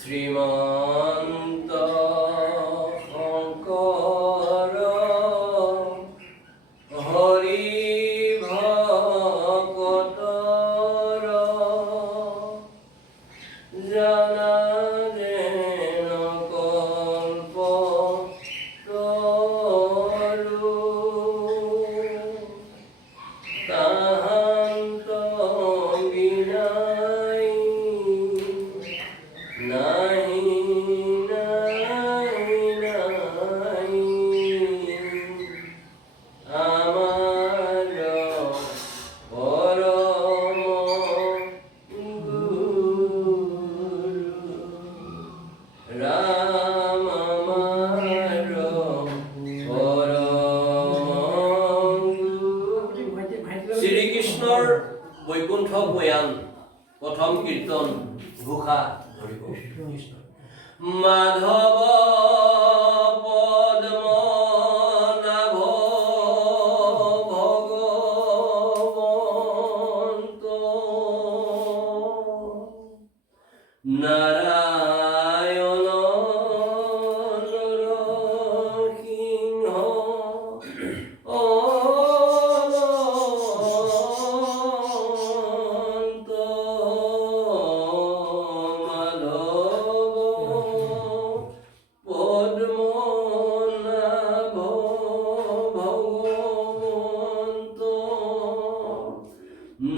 শ্ৰীমন্ত শঙ্কৰ হৰি ভকতৰ জানা যেন কল্প তৰু তাহান্ত বিনাই নাহি নাহি নাহি আমাৰ পৰম গুৰু ৰাম আমাৰ পৰম গুৰু। শ্ৰীকৃষ্ণৰ বৈকুণ্ঠ বয়ান প্ৰথম কীৰ্তন ঘোষা ধৰিব। মাধৱ পদ্ম নাভ ভগৱন্ত নাৰায়ণ নৰসিংহ অনন্ত মাধৱ পদ্ম নাভ ভগৱন্ত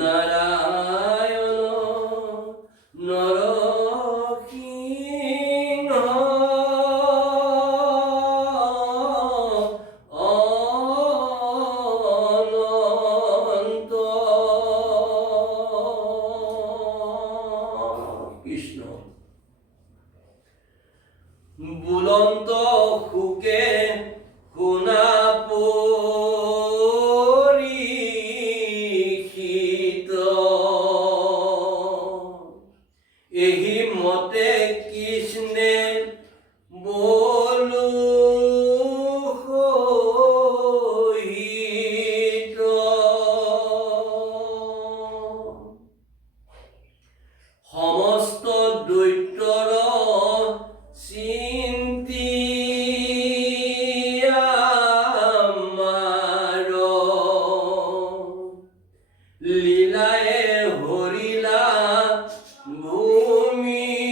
নাৰায়ণ নৰসিংহ অনন্ত। কৃষ্ণ বুলন্ত সুকে শুনা পৰীক্ষিত এহি মতে কৃষ্ণে বলো সহিত সমস্ত দৈত্যৰ চিন্তি আমাৰ লীলায়ে হৰিলা ভূমিৰ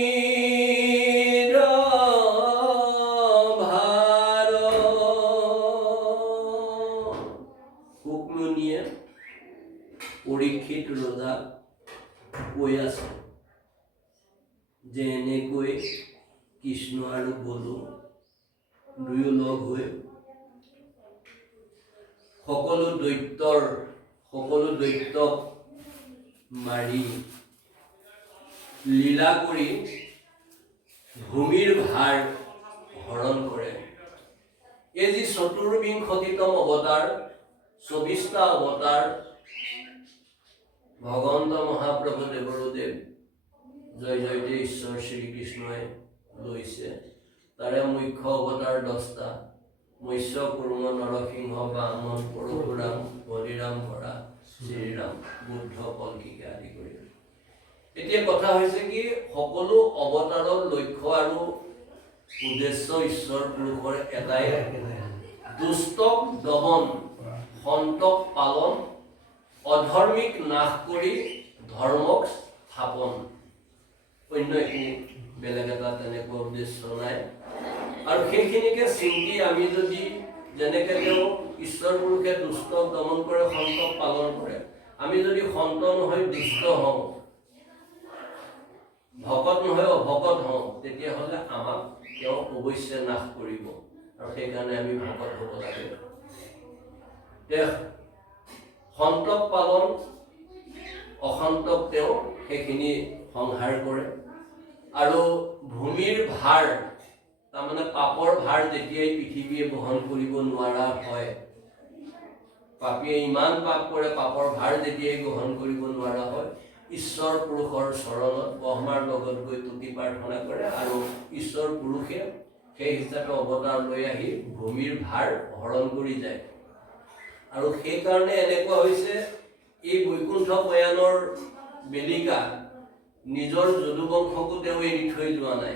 ভাৰ। শুকমুনিয়ে পৰীক্ষিত ৰজাক কৈ আছে যে এনেকৈ কৃষ্ণ আৰু বলো দুয়ো লগ হৈ সকলো দৈত্যক মাৰি লীলা কৰি ভূমিৰ ভাৰ হৰণ কৰে। এই যি চতুৰ্বিংশতিতম অৱতাৰ 24টা অৱতাৰ ভগৱন্ত মহাপ্ৰভু দেৱদেৱ জয় জয়তে ঈশ্বৰ শ্ৰীকৃষ্ণই লৈছে। তাৰে মুখ্য অৱতাৰ 10টা: মৎস্য কুৰ্ম নৰসিংহ বামন পৰশুৰাম বলিৰাম বৰা শ্ৰীৰাম বুদ্ধ কলকিকে আদি কৰি। এতিয়া কথা হৈছে কি, সকলো অৱতাৰৰ লক্ষ্য আৰু উদ্দেশ্য ঈশ্বৰ পুৰুষৰ এটাই, দুষ্টক দমন, সন্তক পালন, অধৰ্মিক নাশ কৰি ধৰ্মক স্থাপন। অন্য একো বেলেগ এটা তেনেকুৱা উদ্দেশ্য নাই। আৰু সেইখিনিকে চিন্তি আমি যদি যেনেকৈ তেওঁ ঈশ্বৰ পুৰুষে দুষ্টক দমন কৰে, সন্তক পালন কৰে, আমি যদি সন্ত নহয় দুষ্ট হওঁ, ভকত নহয় অভকত হওঁ, তেতিয়াহ'লে আমাক তেওঁ অৱশ্যে নাশ কৰিব। আৰু সেইকাৰণে আমি ভকত হ'ব লাগে। সন্তক পালন, অসন্তক তেওঁ সেইখিনি সংহাৰ কৰে। আৰু ভূমিৰ ভাৰ, তাৰমানে পাপৰ ভাৰ যেতিয়াই পৃথিৱীয়ে বহন কৰিব নোৱাৰা হয়, পাপীয়ে ইমান পাপ কৰে, পাপৰ ভাৰ যেতিয়াই গ্ৰহণ কৰিব নোৱাৰা হয়, ঈশ্বৰ পুৰুষৰ চৰণত ব্ৰহ্মাৰ লগত গৈ তুতি প্ৰাৰ্থনা কৰে আৰু ঈশ্বৰ পুৰুষে সেই হিচাপে অৱতাৰ লৈ আহি ভূমিৰ ভাৰ হৰণ কৰি যায়। আৰু সেইকাৰণে এনেকুৱা হৈছে এই বৈকুণ্ঠ পয়ানৰ বেলিকা নিজৰ যদুবংশকো তেওঁ এৰি থৈ যোৱা নাই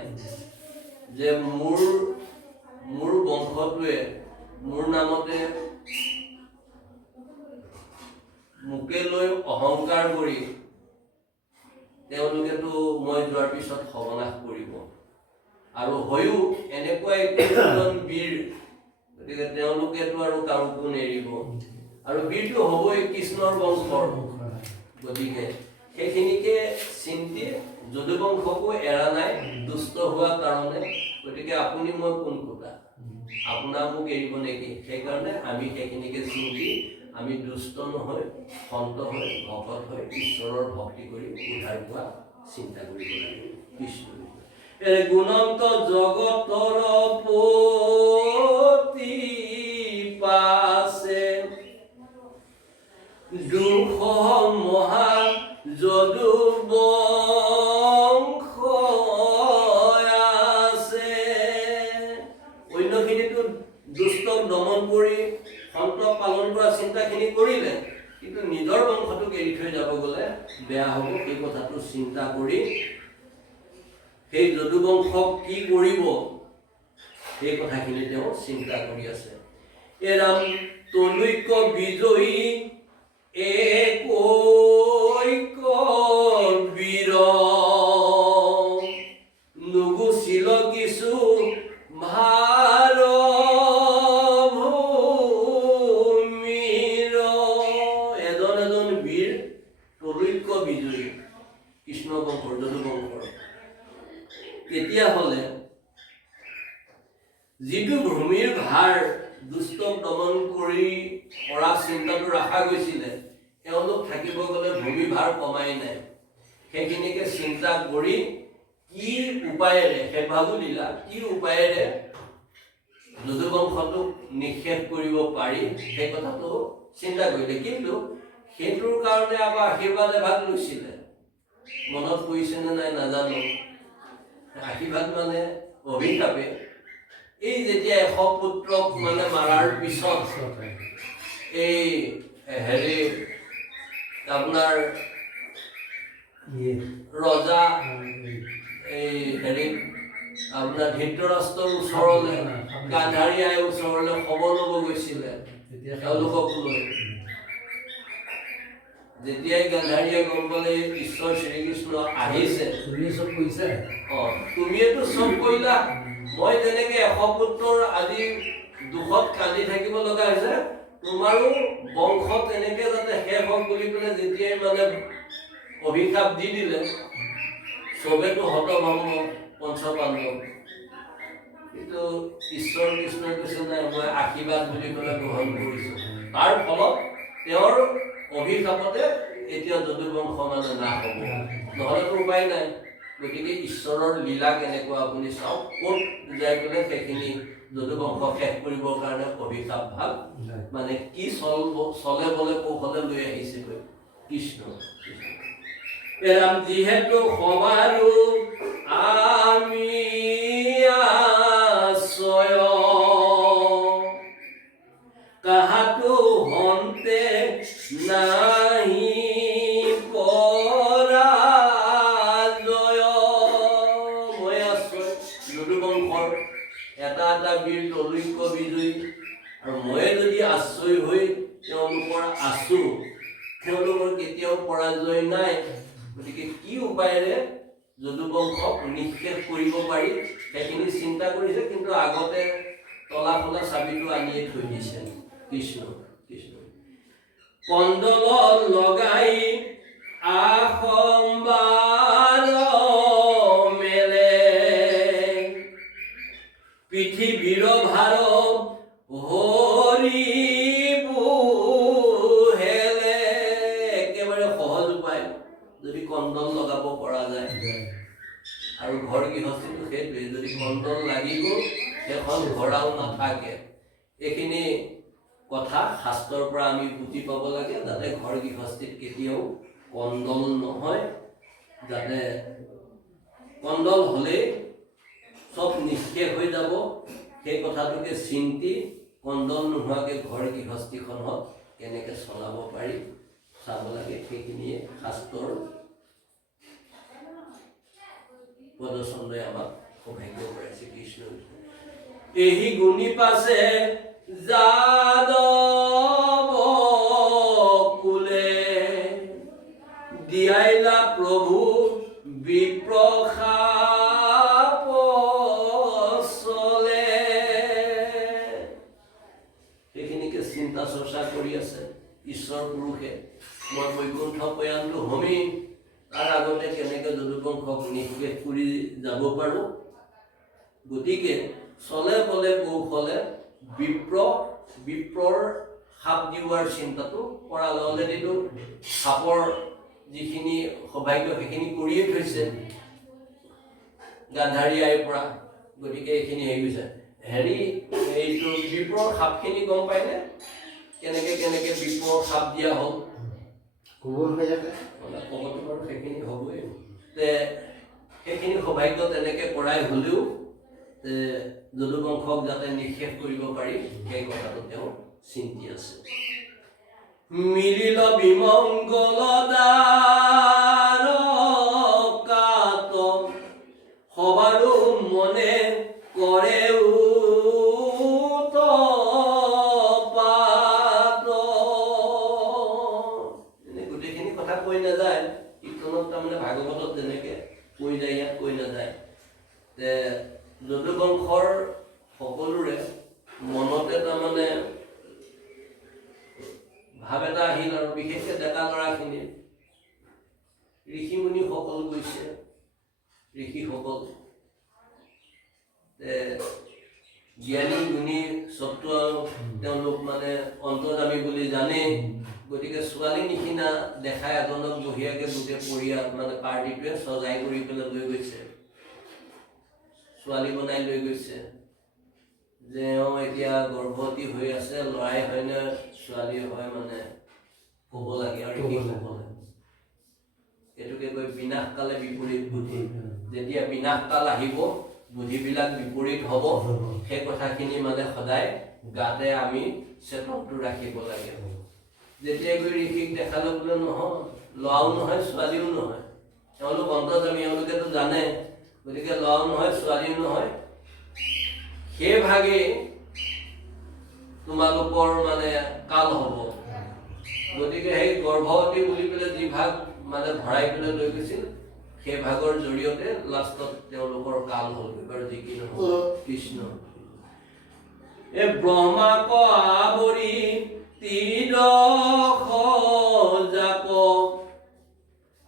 যে মোৰ বংশটোৱে মোৰ নামতে মোকে লৈ অহংকাৰ কৰি তেওঁলোকেতো মই যোৱাৰ পিছত সৰ্বনাশ কৰিব আৰু হয়ো এনেকুৱা একজন বীৰ গতিকে তেওঁলোকেতো আৰু কাৰোকো নেৰিব আৰু বীৰটো হ'বই কৃষ্ণৰ বংশৰ গতিকে সেইখিনিকে চিন্তি যদুবংশকো এৰা নাই দুষ্ট হোৱা কাৰণে গতিকে আপুনি মই কোন কথা আপোনাৰ মোক এৰিব নেকি সেইকাৰণে আমি সেইখিনিকে চিন্তি আমি দুষ্ট নহয় সন্ত হৈ ভকত হৈ ঈশ্বৰৰ ভক্তি কৰি উদ্ধাৰ হোৱা চিন্তা কৰিব লাগিব কৃষ্ণ গুণন্ত জগতৰ পতি পাছে দুখ মহা যদু বংশ আছে অন্যখিনিতো দুষ্টক দমন কৰি সন্তক পালন কৰা চিন্তাখিনি কৰিলে কিন্তু নিজৰ বংশটোক এৰি থৈ যাব গ'লে বেয়া হ'ব সেই কথাটো চিন্তা কৰি সেই যদুবংশক কি কৰিব সেই কথাখিনি তেওঁ চিন্তা কৰি আছে এৰাম তলৈক বিজয়ী একৈক বীৰ নুগুচিল কিছু ভাৰ ভূমিৰ এজন বীৰ তলৈক বিজয়ী কৃষ্ণ বংশৰ যদুবংশৰ তেতিয়াহ'লে যিটো ভূমিৰ ভাৰ দুষ্টক দমন কৰি কৰা চিন্তাটো ৰখা গৈছিলে এওঁলোক থাকিব গ'লে ভূমি ভাৰ কমাই নাই সেইখিনিকে চিন্তা কৰি কি উপায়েৰে সেভাগু লীলা কি উপায়েৰে যদুবংশটোক নিক্ষেপ কৰিব পাৰি সেই কথাটো চিন্তা কৰিলে কিন্তু সেইটোৰ কাৰণে আকৌ আশীৰ্বাদ এভাগ লৈছিলে মনত পৰিছেনে নাই নাজানো আশীৰ্বাদ মানে অভিশাপে এই যেতিয়া 100 পুত্ৰক মানে মাৰাৰ পিছত এই হেৰি আপোনাৰ ৰজা এই হেৰি আপোনাৰ ধৃতৰাষ্ট্ৰৰ ওচৰলৈ গান্ধাৰী আইৰ ওচৰলৈ খবৰ ল'ব গৈছিলে তেওঁলোকক লৈ যেতিয়াই গান্ধাৰীয়ে গম পালে ঈশ্বৰ শ্ৰীকৃষ্ণ আহিছে তুমিয়েতো চব কৰিলা মই যেনেকে 100 পুত্ৰৰ আজি দুখত কান্দি থাকিব লগা হৈছে তোমাৰো বংশ তেনেকে যাতে শেষ হওক বুলি পেলাই যেতিয়াই মানে অভিশাপ দি দিলে চবেতো হতভম্ব পঞ্চপাণ্ডৱ কিন্তু ঈশ্বৰ কৃষ্ণই কৈছে নাই মই আশীৰ্বাদ বুলি পেলাই গ্ৰহণ কৰিছোঁ তাৰ ফলত তেওঁৰ অভিশাপতে এতিয়া যদুবংশ মানে নাশ হ'ব নহ'লেতো উপায় নাই গতিকে ঈশ্বৰৰ লীলা কেনেকুৱা আপুনি চাওক ক'ত যাই পেলাই সেইখিনি যদুবংশ শেষ কৰিবৰ কাৰণে অভিশাপ ভাল মানে কি চলে বলে কৌশলে লৈ আহিছেগৈ কৃষ্ণ এৰাম যিহেতু সবাৰো আমি আশ্ৰয় কাহাতো হন্তে নাহি এটা বীৰ তলৈক বিজয়ী আৰু মই যদি আশ্ৰয় হৈ তেওঁলোকৰ আছো তেওঁলোকৰ কেতিয়াও পৰাজয় নাই গতিকে কি উপায়েৰে যদুবংশক নিক্ষেপ কৰিব পাৰি সেইখিনি চিন্তা কৰিছে কিন্তু আগতে তলা ফলা চাবিটো আনিয়ে থৈ দিছে কৃষ্ণ কৃষ্ণ কন্দল লগাই আসম্বাদ মেলে পৃথিৱীৰ ভাৰ হৰি বুহেলে একেবাৰে সহজ উপায় যদি কণ্ডল লগাব পৰা যায় আৰু ঘৰ গৃহস্থিটো সেইটোৱে যদি কণ্ডল লাগি গ'ল সেইখন ঘৰাও নাথাকে এইখিনি কথা শাস্ত্ৰৰ পৰা আমি বুজি পাব লাগে যাতে ঘৰ গৃহস্থিত কেতিয়াও কণ্ডল নহয় যাতে কণ্ডল হ'লে সব নিক্ষেপ হৈ যাব সেই কথাটোকে চিন্তি কণ্ডল নোহোৱাকৈ ঘৰ গৃহস্থীখনত কেনেকৈ চলাব পাৰি চাব লাগে সেইখিনিয়ে শাস্ত্ৰৰ পদচন্দই আমাক সৌভাগ্য কৰাইছে কৃষ্ণ। এই গুণী পাছে যাদৱ কুলে দিয়াইলা প্ৰভু বিপ্ৰশাপ চলে। সেইখিনিকে চিন্তা চৰ্চা কৰি আছে ঈশ্বৰ পুৰুষে। মই বৈকুণ্ঠ প্ৰয়াণটো হমেই, তাৰ আগতে কেনেকৈ যদুবংশক নিঃশেষ কৰি যাব পাৰোঁ। গতিকে চলে বলে কৌশলে বিপ্ৰৰ সাপ দিওৱাৰ চিন্তাটো কৰালে। অলৰেডিতো সাপৰ যিখিনি সৌভাগ্য সেইখিনি কৰিয়ে থৈছে গান্ধাৰী আইৰ পৰা। গতিকে এইখিনি হেৰি হৈছে এইটো বিপ্ৰৰ সাপখিনি গম পায়নে? কেনেকে বিপ্ৰৰ সাপ দিয়া হ'ল ক'বতো বাৰু সেইখিনি হ'বই। সেইখিনি সৌভাগ্য তেনেকৈ কৰাই হ'লেও যদুবংশক যাতে নিঃশেষ কৰিব পাৰি সেই কথাটো তেওঁ চিন্তি আছে। মিলিল বিমংগল দ্বাৰকাত সবাৰো মনে কৰে উৎপাত। গোটেইখিনি কথা কৈ নাযায় কীৰ্তনত, তাৰমানে ভাগৱতত যেনেকৈ কৈ যায় ইয়াত কৈ নাযায়। যদুবংশৰ সকলোৰে মনতে তাৰমানে ভাৱ এটা আহিল, আৰু বিশেষকৈ ডেকা ল'ৰাখিনিৰ। ঋষিমুনিসকল গৈছে, ঋষিসকল জ্ঞানী গুণী স্বত্ব তেওঁলোক মানে অন্তৰ্যামী বুলি জানে। গতিকে ছোৱালী নিচিনা দেখাই এজনক বঢ়িয়াকৈ গোটেই পৰিয়াল মানে পাৰ্টিটোৱে সজাই কৰি পেলাই লৈ গৈছে, ছোৱালী বনাই লৈ গৈছে। যে এতিয়া গৰ্ভৱতী হৈ আছে, ল'ৰাই হয়নে ছোৱালী হয় মানে ক'ব লাগে। আৰু ঋষিসকলে এইটোকে কৈ বিনাশকালে বিপৰীত বুদ্ধি। যেতিয়া বিনাশকাল আহিব, বুদ্ধিবিলাক বিপৰীত হ'ব। সেই কথাখিনি মানে সদায় গাতে আমি চেতনটো ৰাখিব লাগে। যেতিয়াই গৈ ঋষিক দেখালে বোলে নহয়, ল'ৰাও নহয় ছোৱালীও নহয়, তেওঁলোক অন্তৰ্যামী, এওঁলোকেতো জানে। গতিকে ল'ৰাও নহয় ছোৱালীও নহয়, সেইভাগেই তোমালোকৰ মানে কাল হ'ব। গতিকে সেই গৰ্ভৱতী বুলি পেলাই যি ভাগ মানে ভৰাই পেলাই লৈ গৈছিল, সেই ভাগৰ জৰিয়তে লাষ্টত তেওঁলোকৰ কাল হ'ল। বাৰু যি কি নহ'ল কৃষ্ণ ব্ৰহ্মাক আৱৰি ত্ৰিদশ জাপ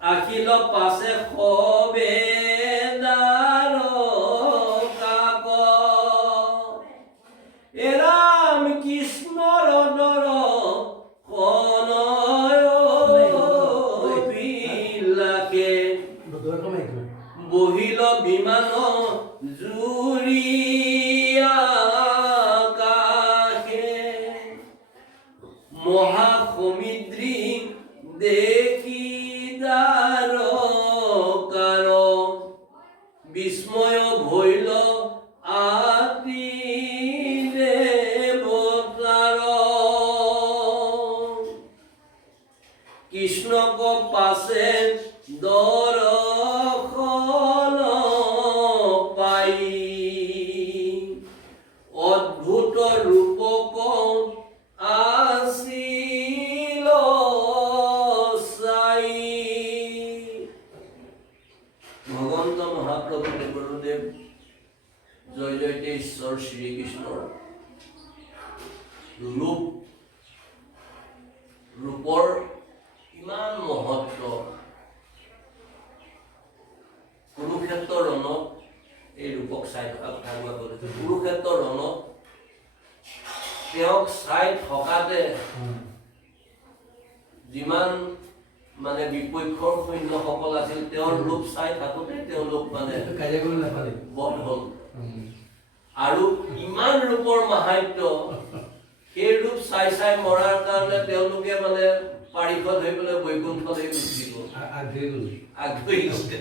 আহিল পাছে সবে বহিল বিমান জুৰিয়া কাষে মহাসমুদ্ৰী দেখি দ্বাৰকাৰ বিস্ময় ভৈল আতি দেৱতাৰ কৃষ্ণক পাছে দৰ্শন পাই অদ্ভুত ৰূপক আছিল চাই। ভগৱন্ত মহাপ্ৰভু দেৱদেৱ জয় জয়তে ঈশ্বৰ শ্ৰীকৃষ্ণৰ ৰূপৰ ইমান মহত্ব। কুৰুক্ষেত্ৰ ৰণত এই ৰূপক চাই থকা কথা কোৱা গৈছে। কুৰুক্ষেত্ৰ ৰণত তেওঁক চাই থকাতে যিমান মানে বিপক্ষৰ সৈন্যসকল আছিল, তেওঁৰ ৰূপ চাই থাকোঁতে তেওঁলোক মানে বধ হ'ল। আৰু ইমান ৰূপৰ মাহাত্য, সেই ৰূপ চাই চাই মৰাৰ কাৰণে তেওঁলোকে মানে পাৰিষদ হৈ পেলাই বৈকুণ্ঠলৈ গুচি গ'ল, আগবাঢ়ি গ'ল।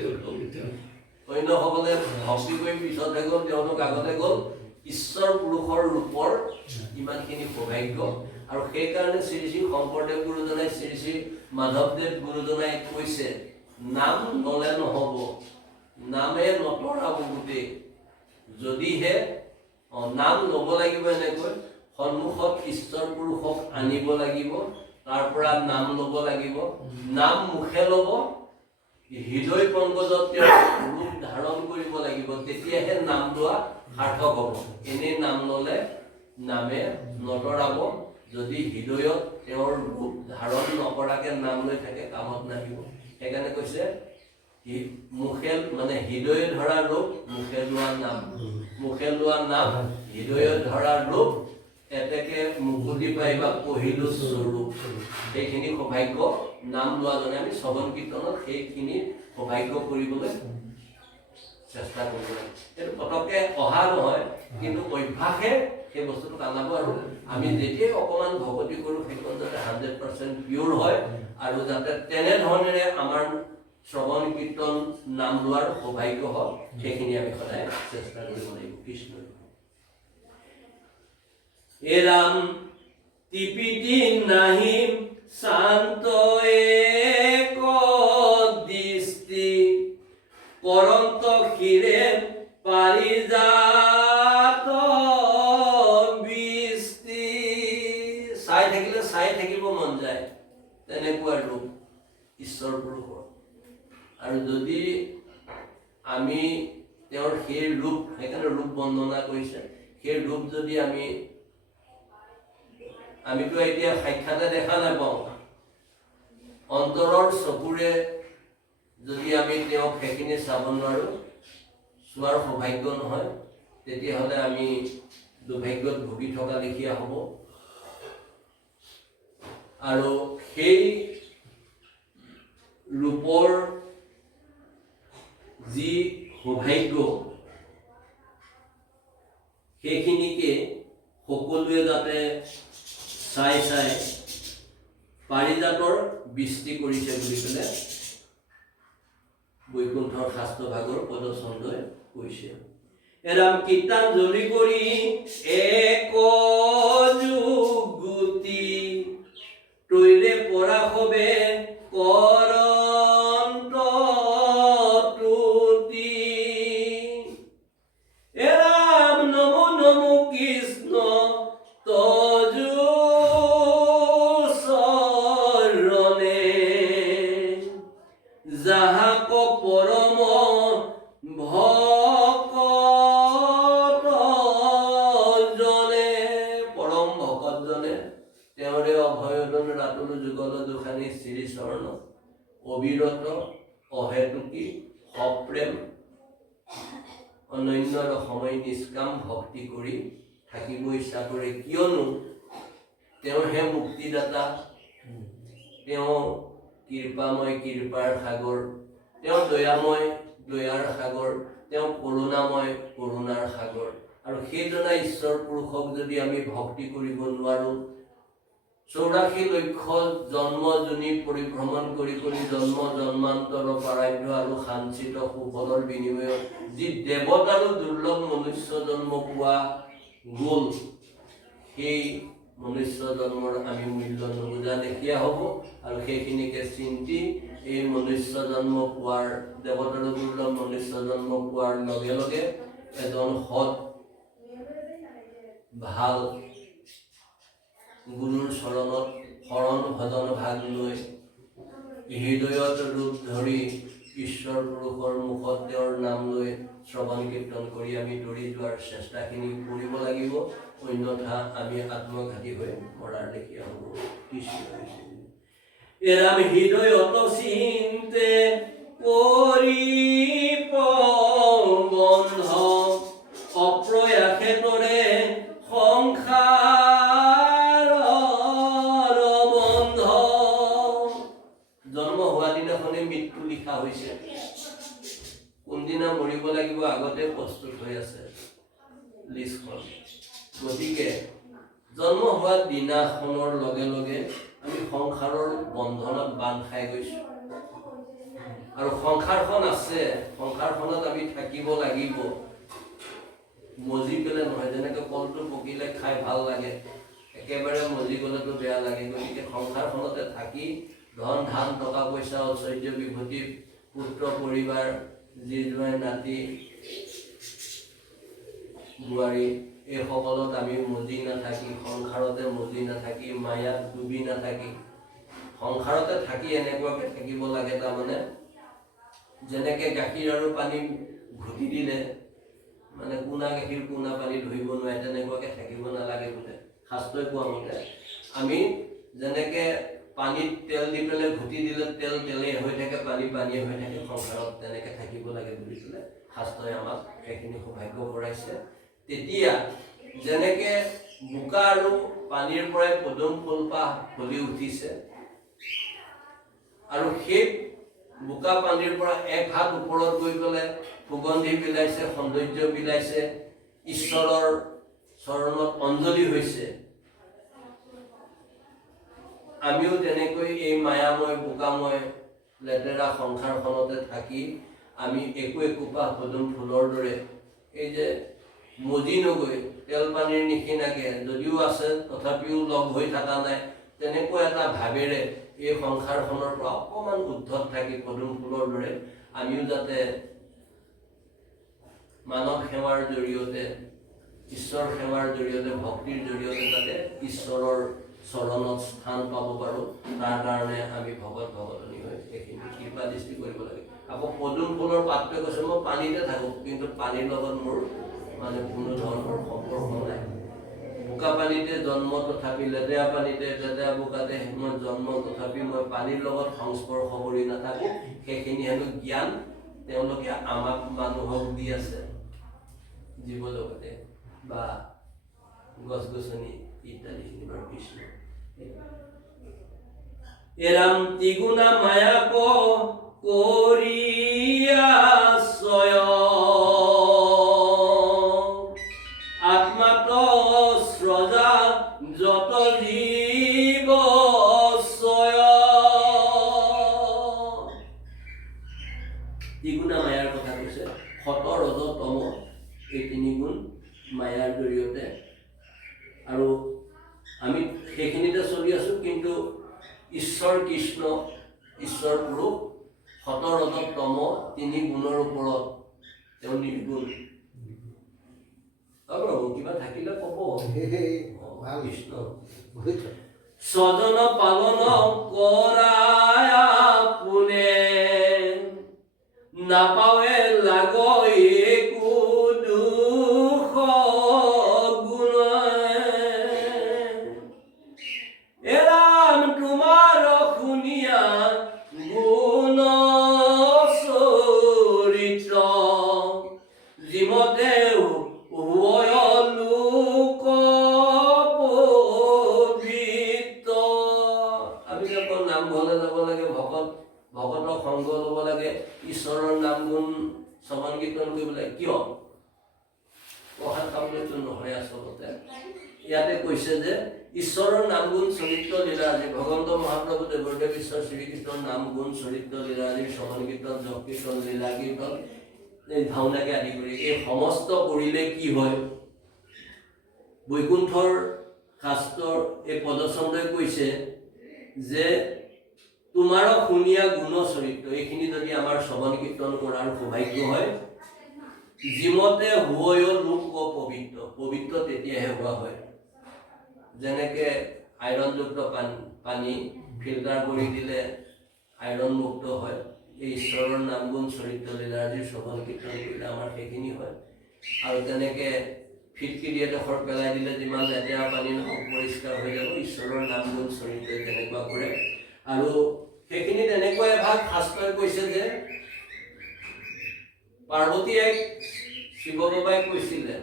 সৈন্যসকলে ভক্তি কৰি পিছতহে গ'ল, তেওঁলোক আগতে গ'ল। ঈশ্বৰ পুৰুষৰ ৰূপৰ ইমানখিনি সৌভাগ্য। আৰু সেইকাৰণে শ্ৰী শ্ৰী শংকৰদেৱ গুৰুজনাই, শ্ৰী শ্ৰী মাধৱদেৱ গুৰুজনাই কৈছে, নাম ল'লে নহ'ব, নামে নতৰাব গোটেই যদিহে নাম ল'ব লাগিব এনেকৈ সন্মুখত ঈশ্বৰ পুৰুষক আনিব লাগিব তাৰ পৰা নাম ল'ব লাগিব নাম মুখে ল'ব হৃদয় পংকজত তেওঁৰ ৰূপ ধাৰণ কৰিব লাগিব তেতিয়াহে নাম লোৱা সাৰ্থক হ'ব এনে নাম ল'লে নামে নতৰাব যদি হৃদয়ত তেওঁৰ ৰূপ ধাৰণ নকৰাকে নাম লৈ থাকে কামত নাহিব সেইকাৰণে কৈছে মুখে মানে হৃদয়ে ধৰা ৰূপ মুখে লোৱা নাম হৃদয়ে ধৰা ৰূপ এতেকে মুকুতি পাইবা পহিলো স্বৰূপ সেইখিনি সৌভাগ্য নাম লোৱাজনে আমি শ্ৰৱণ কীৰ্তনত সেইখিনি সৌভাগ্য কৰিবলৈ চেষ্টা কৰিব লাগে এইটো পটককৈ অহা নহয় কিন্তু অভ্যাসে সেই বস্তুটো আনাব আৰু আমি যেতিয়াই অকণমান ভকতি কৰোঁ সেইখন যাতে 100% পিয়ৰ হয় আৰু যাতে তেনেধৰণেৰে আমাৰ শ্ৰৱণ কীৰ্তন নাম লোৱাৰ সৌভাগ্য হওক সেইখিনি আমি সদায় চেষ্টা কৰিব লাগিব কৃষ্ণ এৰাম টিপিটি নাহিম শান্ত এক দৃষ্টি পৰন্ত ক্ষীৰে পাৰিজাত বৃষ্টি চাই থাকিলে চাই থাকিব মন যায় তেনেকুৱা ৰূপ ঈশ্বৰ পুৰুষৰ আৰু যদি আমি তেওঁৰ সেই ৰূপ সেইকাৰণে ৰূপ বৰ্ণনা কৰিছে সেই ৰূপ যদি আমিতো এতিয়া সাক্ষাতে দেখা নাপাওঁ অন্তৰৰ চকুৰে যদি আমি তেওঁক সেইখিনি চাব নোৱাৰোঁ চোৱাৰ সৌভাগ্য নহয় তেতিয়াহ'লে আমি দুৰ্ভাগ্যত ভুগি থকা লেখীয়া হ'ব আৰু সেই ৰূপৰ যি সৌভাগ্য সেইখিনিকে সকলোৱে যাতে চাই পাৰিজাতৰ বৃষ্টি কৰিছে বুলি পেলাই বৈকুণ্ঠৰ শাস্ত্ৰভাগৰ পদচন্দই কৈছে এৰাম কীৰ্তনজলি কৰি এক যুগুতি তৈৰে পৰা হবে কৰন্ত তুতি এৰাম নমো নমো কৃষ্ণ তজু চৰণে যাহাক পৰম ভকত জনে পৰম ভকত জনে তেওঁৰে অভয়দন ৰাতুল যুগল দুখানি শ্ৰী চৰণ অবিৰত অহেতুকী সপ্ৰেম অনন্যৰ সময় নিষ্কাম ভক্তি কৰি থাকিব ইচ্ছা কৰে কিয়নো তেওঁহে মুক্তিদাতা তেওঁ কৃপাময় কৃপাৰ সাগৰ তেওঁ দয়াময় দয়াৰ সাগৰ তেওঁ কৰোণাময় কৰোণাৰ সাগৰ আৰু সেইজনা ঈশ্বৰ পুৰুষক যদি আমি ভক্তি কৰিব নোৱাৰোঁ 84 লক্ষ জন্ম জুনি পৰিভ্ৰমণ কৰি জন্ম জন্মান্তৰ পাৰাধ্য আৰু সাঞ্চিত সুফলৰ বিনিময়ত যি দেৱতাৰো দুৰ্লভ মনুষ্য জন্ম পোৱা গ'ল সেই মনুষ্য জন্মৰ আমি মূল্য নুবুজা লেখীয়া হ'ব আৰু সেইখিনিকে চিন্তি এই মনুষ্য জন্ম পোৱাৰ দেৱতাৰো দুৰ্লভ মনুষ্য জন্ম পোৱাৰ লগে লগে এজন সৎ ভাল গুৰুৰ চৰণত শৰণ ভজন ভাগ লৈ হৃদয়ত ৰূপ ধৰি ঈশ্বৰ পুৰুষৰ মুখত তেওঁৰ নাম লৈ শ্ৰৱণ কীৰ্তন কৰি আমি দৌৰি যোৱাৰ চেষ্টাখিনি কৰিব লাগিব অন্যথা আমি আত্মঘাতী হৈ মৰাৰ লেখীয়া হ'ব এৰাম হৃদয়ত চিন্তে কৰিব বন্ধ অপ্ৰয়াসে তৰে সংসাৰ বন্ধ জন্ম হোৱা দিনাখনে মৃত্যু লিখা হৈছে কোনদিনা মৰিব লাগিব আগতে প্ৰস্তুত হৈ আছে লিষ্টখন গতিকে জন্ম হোৱা দিনাখনৰ লগে লগে আমি সংসাৰৰ বন্ধনত বান্ধ খাই গৈছোঁ আৰু সংসাৰখন আছে সংসাৰখনত আমি থাকিব লাগিব মজি পেলাই নহয় যেনেকৈ কলটো পকিলে খাই ভাল লাগে একেবাৰে মজি গ'লেতো বেয়া লাগে গতিকে সংসাৰখনতে থাকি ধন ধান টকা পইচা ঐশ্বৰ্য বিভূতি পুত্ৰ পৰিবাৰ জী জোঁৱাই নাতি বোৱাৰী এই সকলত আমি মজি নাথাকি সংসাৰতে মজি নাথাকি মায়াত ডুবি নাথাকি সংসাৰতে থাকি এনেকুৱাকৈ থাকিব লাগে তাৰমানে যেনেকৈ গাখীৰ আৰু পানী ঘুটি দিলে মানে কোনা গাখীৰ কোনা পানী ধৰিব নোৱাৰে তেনেকুৱাকৈ থাকিব নালাগে বোলে শাস্ত্ৰই কোৱা মতে আমি যেনেকৈ পানীত তেল দি পেলাই ঘুটি দিলে তেল তেলেই হৈ থাকে পানী পানীয়ে হৈ থাকে সংসাৰত তেনেকৈ থাকিব লাগে বুলি পেলাই শাস্ত্ৰই আমাক সেইখিনি সৌভাগ্য কৰাইছে তেতিয়া যেনেকৈ বোকা আৰু পানীৰ পৰাই পদুম ফুলপাহ ফলি উঠিছে আৰু সেই বোকা পানীৰ পৰা এক হাত ওপৰত গৈ পেলাই সুগন্ধি বিলাইছে সৌন্দৰ্য বিলাইছে ঈশ্বৰৰ চৰণত অঞ্জলি হৈছে আমিও তেনেকৈ এই মায়াময় বোকাময় লেতেৰা সংসাৰখনতে থাকি আমি একো একোপাহ পদুম ফুলৰ দৰে এই যে মজি নগৈ তেল পানীৰ নিচিনাকৈ যদিও আছে তথাপিও লগ হৈ থকা নাই তেনেকুৱা এটা ভাৱেৰে এই সংসাৰখনৰ পৰা অকণমান উদ্ধত থাকি পদুম ফুলৰ দৰে আমিও যাতে মানৱ সেৱাৰ জৰিয়তে ঈশ্বৰ সেৱাৰ জৰিয়তে ভক্তিৰ জৰিয়তে যাতে ঈশ্বৰৰ চৰণত স্থান পাব পাৰোঁ তাৰ কাৰণে আমি ভকত ভকতনী হৈ এইখিনি কৃপা দৃষ্টি কৰিব লাগে আকৌ পদুম ফুলৰ পাতটোৱে কৈছে মই পানীতে থাকোঁ কিন্তু পানীৰ লগত মোৰ মানে কোনো ধৰণৰ সম্পৰ্ক নাই বোকা পানীতে জন্ম তথাপি লেতেৰা পানীতে লেতেৰা বোকাতে মই জন্ম তথাপি মই পানীৰ লগত সংস্পৰ্শ কৰি নাথাকোঁ সেইখিনি হেনো জ্ঞান তেওঁলোকে আমাক মানুহক দি আছে জীৱ জগতে বা গছ গছনি ইত্যাদিখিনি বাৰু কৃষ্ণ এৰাম ত্ৰিগুণা মায়াক কৰিয়া স্বয়ং আত্মাত স্ৰজা যত জীৱ ত্ৰিগুণা মায়াৰ কথা কৈছে সত ৰজ তম এই তিনিগুণ মায়াৰ জৰিয়তে আৰু আমি সেইখিনিতে চলি আছোঁ কিন্তু ঈশ্বৰ কৃষ্ণ ঈশ্বৰ পুৰুষ সত ৰজ তম তিনি গুণৰ ওপৰত তেওঁ নিৰ্গুণ কিবা থাকিলে ক'ব কৃষ্ণ স্বজন পালন কৰায়া পোনে নাপাৱে লাগ একো দুখ গুণ এৰাম তোমাৰ শুনিয়া গুণ চৰিত্ৰ জীৱতে নামঘৰলৈ যাব লাগে ভকতৰ সংগ ল'ব লাগে ঈশ্বৰৰ নাম গুণ শ্ৰৱণ কীৰ্তন কৰিব লাগে কিয় প্ৰসাদ খাবলৈতো নহয় আচলতে ইয়াতে কৈছে যে ঈশ্বৰৰ নাম গুণ চৰিত্ৰ লীলাজী ভগৱন্ত মহাপ্ৰভু দেৱদেৱ ঈশ্বৰ শ্ৰীকৃষ্ণৰ নাম গুণ চৰিত্ৰ লীলাজী শ্ৰৱণ কীৰ্তন জপ কীৰ্তন লীলা কীৰ্তন এই ভাওনাকে আদি কৰি এই সমস্ত কৰিলে কি হয় বৈকুণ্ঠৰ শাস্ত্ৰৰ এই পদচন্দ্ৰই কৈছে যে তোমাৰ শুনিয়া গুণ চৰিত্ৰ এইখিনি যদি আমাৰ শ্ৰৱণ কীৰ্তন কৰাৰ সৌভাগ্য হয় জীৱতে হৈ লোক পবিত্ৰ পবিত্ৰ তেতিয়াহে হোৱা হয় যেনেকৈ আইৰণযুক্ত পানী ফিল্টাৰ কৰি দিলে আইৰণ মুক্ত হয় এই ঈশ্বৰৰ নাম গুণ চৰিত্ৰ লীলাজীৰ শ্ৰৱণ কীৰ্তন কৰিলে আমাৰ সেইখিনি হয় আৰু তেনেকৈ ফিটকিৰি এডোখৰ পেলাই দিলে যিমান লেতেৰা পানী পৰিষ্কাৰ হৈ যাব ঈশ্বৰৰ নাম গুণ চৰিত্ৰই তেনেকুৱা কৰে আৰু সেইখিনিত এনেকুৱা এভাগ শাস্ত্ৰই কৈছে যে পাৰ্বতীয়ে শিৱ বাবাই কৈছিলে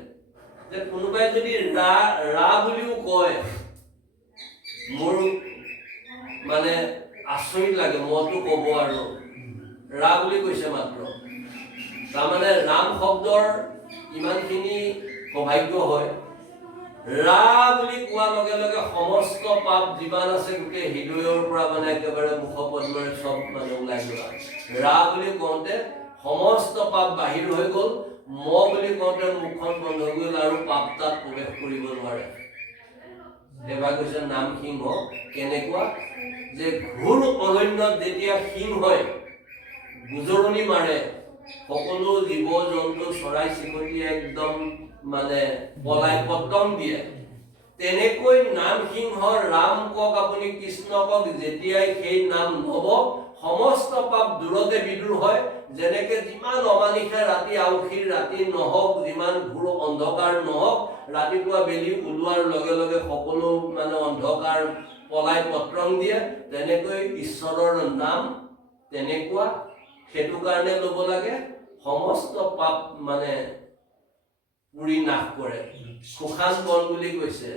যে কোনোবাই যদি ৰা বুলিও কয় মোৰ মানে আচৰিত লাগে মইতো ক'ব আৰু ৰা বুলি কৈছে মাত্ৰ তাৰমানে ৰাম শব্দৰ ইমানখিনি সৌভাগ্য হয় ৰা বুলি কোৱাৰ লগে লগে সমস্ত পাপ যিমান আছে গোটেই হৃদয়ৰ পৰা মানে একেবাৰে মুখপদ্মেৰে চব মানে ওলাই যোৱা ৰা বুলি কওঁতে সমস্ত পাপ বাহিৰ হৈ গ'ল ম বুলি কওঁতে মুখখন বন্ধ হৈ গ'ল আৰু পাপ তাত প্ৰৱেশ কৰিব নোৱাৰে এবাৰ কৈছে নাম সিংহ কেনেকুৱা যে ঘোৰ অৰণ্যত যেতিয়া সিংহই গুজৰণি মাৰে সকলো জীৱ জন্তু চৰাই চিৰিকটিয়ে একদম মানে পলাই পতং দিয়ে তেনেকৈ নাম সিংহ ৰাম কক আপুনি কৃষ্ণ কক যেতিয়াই সেই নাম নব সমস্ত পাপ দূৰতে বিদূৰ হয় যেনেকে যিমান অমানিশা ৰাতি আউসীৰ ৰাতি নহওক যিমান ঘোৰ অন্ধকাৰ নহওক ৰাতিপুৱা বেলি ওলোৱাৰ লগে লগে সকলো মানে অন্ধকাৰ পলাই পত্ৰং দিয়ে তেনেকৈ ঈশ্বৰৰ নাম তেনেকুৱা সেইটো কাৰণে ল'ব লাগে সমস্ত পাপ মানে পুৰি নাশ কৰে শুকান বন বুলি কৈছে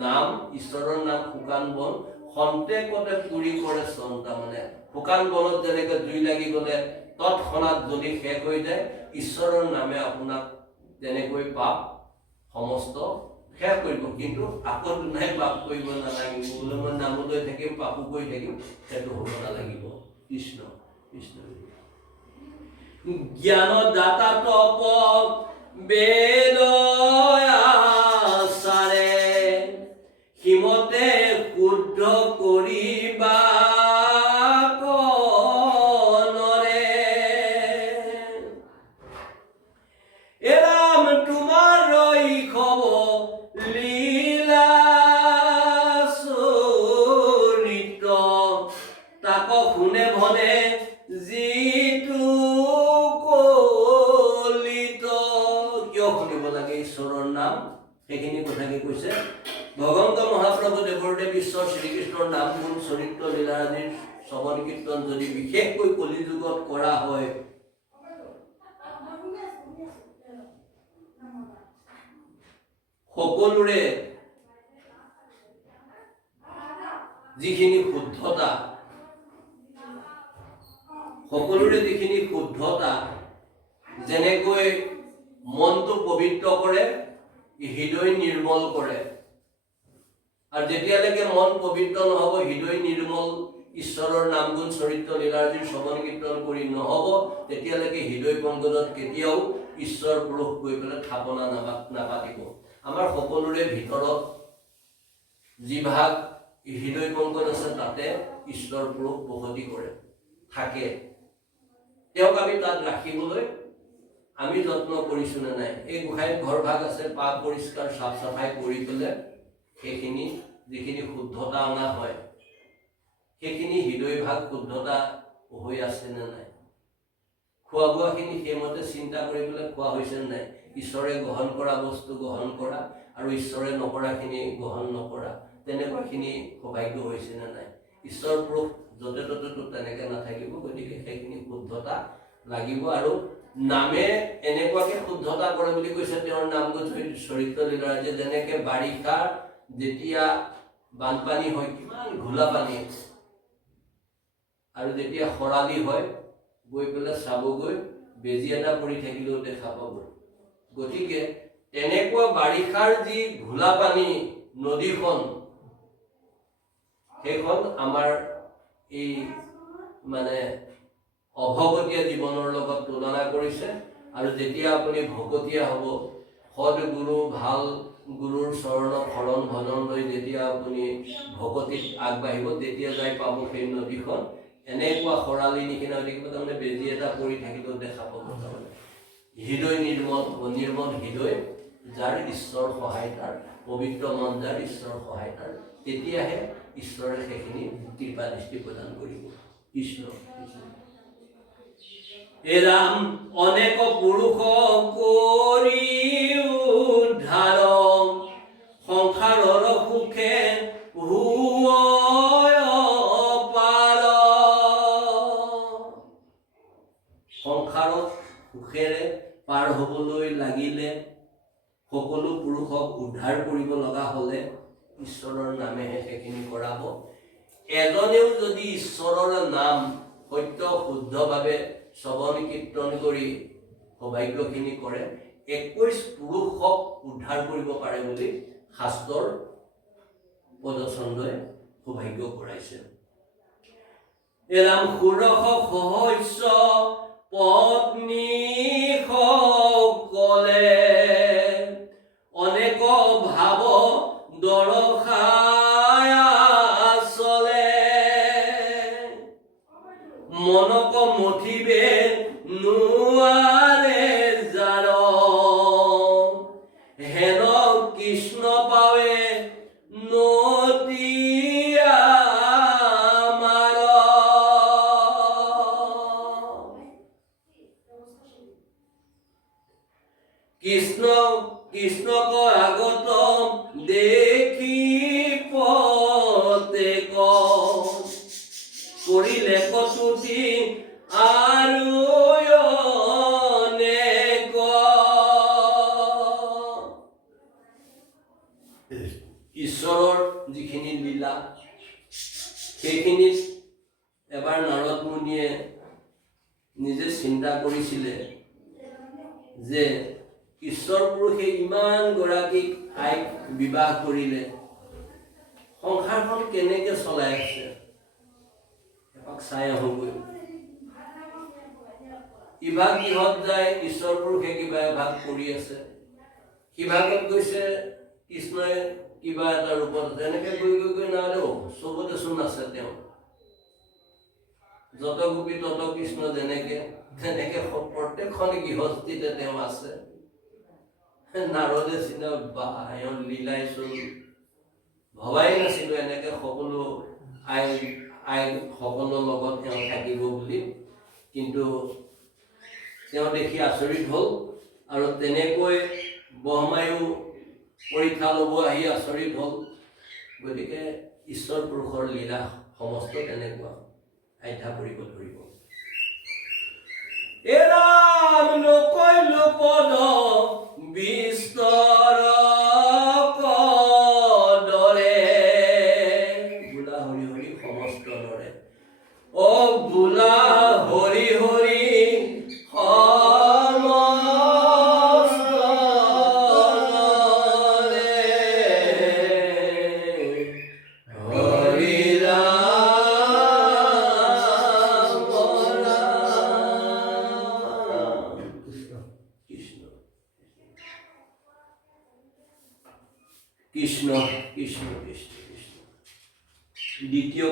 নাম ঈশ্বৰৰ নাম শুকান বন খন্তেকতে পুৰি কৰে চন্তা মানে শুকান বনত যেনেকৈ জুই লাগি গ'লে তৎক্ষণাত জ্বলি শেষ হৈ যায় ঈশ্বৰৰ নামে আপোনাক তেনেকৈ পাপ সমস্ত শেষ কৰিব কিন্তু আকৌ নাই পাপ কৰিব নালাগিব বোলে মই নাম লৈ থাকিম পাপো কৰি থাকিম সেইটো হ'ব নালাগিব কৃষ্ণ কৃষ্ণ জ্ঞান দাতা তপ বেদ আচাৰে হিমতে শুদ্ধ কৰিবা কনৰে এৰাম তোমাৰ ৰৈখব লীলা চৰিত তাক শুনে ভনে যিটো কলিত কিয় শুনিব লাগে ঈশ্বৰৰ নাম সেইখিনি কথা কি কৈছে ভগৱন্ত মহাপ্ৰভু দেৱদেৱ ঈশ্বৰ শ্ৰীকৃষ্ণৰ নাম গুণ চৰিত্ৰ লীলা আদিৰ শ্ৰৱণ কীৰ্তন যদি বিশেষকৈ কলিযুগত কৰা হয় সকলোৰে যিখিনি শুদ্ধতা যেনেকৈ মনটো পবিত্ৰ কৰে হৃদয় নিৰ্মল কৰে আৰু যেতিয়ালৈকে মন পবিত্ৰ নহব হৃদয় নিৰ্মল ঈশ্বৰৰ নাম গুণ চৰিত্ৰ লীলাদিৰ শ্ৰৱণ কীৰ্তন কৰি নহব তেতিয়ালৈকে হৃদয় পংকজত কেতিয়াও ঈশ্বৰ পুৰুষ গৈ পেলাই থাপনা নাপাতিব আমাৰ সকলোৰে ভিতৰত যি ভাগ হৃদয় পংকজ আছে তাতে ঈশ্বৰ পুৰুষ বসতি কৰে থাকে তেওঁক আমি তাত ৰাখিবলৈ আমি যত্ন কৰিছো নে নাই এই গোসাঁইৰ ঘৰ ভাগ আছে পাক পৰিষ্কাৰ সাফ সাফাই কৰি পেলাই সেইখিনি যিখিনি শুদ্ধতা অনা হয় সেইখিনি হৃদয় ভাগ শুদ্ধতা হৈ আছে নে নাই খোৱা বোৱাখিনি সেইমতে চিন্তা কৰি পেলাই খোৱা হৈছে নে নাই ঈশ্বৰে গ্ৰহণ কৰা বস্তু গ্ৰহণ কৰা আৰু ঈশ্বৰে নকৰাখিনি গ্ৰহণ নকৰা তেনেকুৱাখিনি সৌভাগ্য হৈছে নে নাই ঈশ্বৰ পুৰুষ য'তে ত'তে তেনেকৈ নাথাকিব গতিকে সেইখিনি শুদ্ধতা লাগিব আৰু নামে এনেকুৱাকে শুদ্ধতা কৰে বুলি কৈছে তেওঁৰ নাম চৰিত্ৰ লীলা যে যেনেকৈ বাৰিষা যেতিয়া বানপানী হয় কিমান ঘোলা পানী আৰু যেতিয়া খৰালি হয় গৈ পেলাই চাবগৈ বেজি এটা পৰি থাকিলেও দেখা পাব গতিকে তেনেকুৱা বাৰিষাৰ যি ঘোলা পানী নদীখন সেইখন আমাৰ এই মানে অভগতীয়া জীৱনৰ লগত তুলনা কৰিছে আৰু যেতিয়া আপুনি ভকতীয়া হ'ব সদ গুৰু ভাল গুৰুৰ চৰণ শৰণ ভজন লৈ যেতিয়া আপুনি ভকতিত আগবাঢ়িব তেতিয়া যাই পাব সেই নদীখন এনেকুৱা খৰালি নিচিনা হৈ থাকিব তাৰমানে বেজি এটা পৰি থাকিলেও দেখা পাব তাৰমানে হৃদয় নিৰ্মল হৃদয় যাৰ ঈশ্বৰ সহায় তাৰ পবিত্ৰ মন যাৰ ঈশ্বৰ সহায় তাৰ তেতিয়াহে ঈশ্বৰে সেইখিনি কৃপা দৃষ্টি প্ৰদান কৰিব কৃষ্ণ হে ৰাম অনেক পুৰুষ কৰি উদ্ধাৰ সংসাৰৰ সুখে পাৰ সংসাৰত সুখেৰে পাৰ হ'বলৈ লাগিলে সকলো পুৰুষক উদ্ধাৰ কৰিব লগা হ'লে ঈশ্বৰৰ নামেহে সেইখিনি কৰাব এজনেও যদি ঈশ্বৰৰ নাম সত্য শুদ্ধভাৱে শ্ৰৱণ কীৰ্তন কৰি সৌভাগ্যখিনি কৰে 21 পুৰুষক উদ্ধাৰ কৰিব পাৰে বুলি শাস্ত্ৰৰ পদচন্দই সৌভাগ্য কৰাইছে এৰাম সুৰস সহস্য পত্নী সকলে অনেক ভাৱ দৰখায়া চলে মনক মঠিবে নো কৃষ্ণ কৃষ্ণক আগত দেখি পতে কৰিলে কতুতি আৰু অনেক। ঈশ্বৰৰ যিখিনি লীলা সেইখিনিত এবাৰ নাৰদ মুনিয়ে নিজে চিন্তা কৰিছিলে যে ঈশ্বৰ পুৰুষে ইমান গৰাকী আইক বিবাহ কৰিলে, সংসাৰখন কেনেকে চলাই আছে এপাক চাই আহোগৈ। ইভাগ গৃহত যায় ঈশ্বৰ পুৰুষে কিবা এভাগ কৰি আছে, সিভাগত গৈছে কৃষ্ণই কিবা এটা ৰূপত যেনেকে গৈ গৈ গৈ নাও চবতে চোন আছে তেওঁ। যত গোপী তত কৃষ্ণ যেনেকে তেনেকে প্ৰত্যেকখন গৃহস্থিতে তেওঁ আছে। নাৰদে চিন্তা বা লীলাই চোন ভবাই নাছিলো এনেকে সকলো আই সকলো লগত তেওঁ থাকিব বুলি। কিন্তু তেওঁ দেখি আচৰিত হ'ল আৰু তেনেকৈ ব্ৰহ্মায়ো পৰীক্ষা ল'ব আহি আচৰিত হ'ল। গতিকে ঈশ্বৰ পুৰুষৰ লীলা সমস্ত তেনেকুৱা আধ্যা কৰিব ধৰিব। এৰাম নকৈল পদ বিস্তৰ দৰে, বোলা হৰি হৰি সমস্ত দৰে। অ বোলা হৰি হৰি কৃষ্ণ কৃষ্ণ কৃষ্ণ কৃষ্ণ। দ্বিতীয়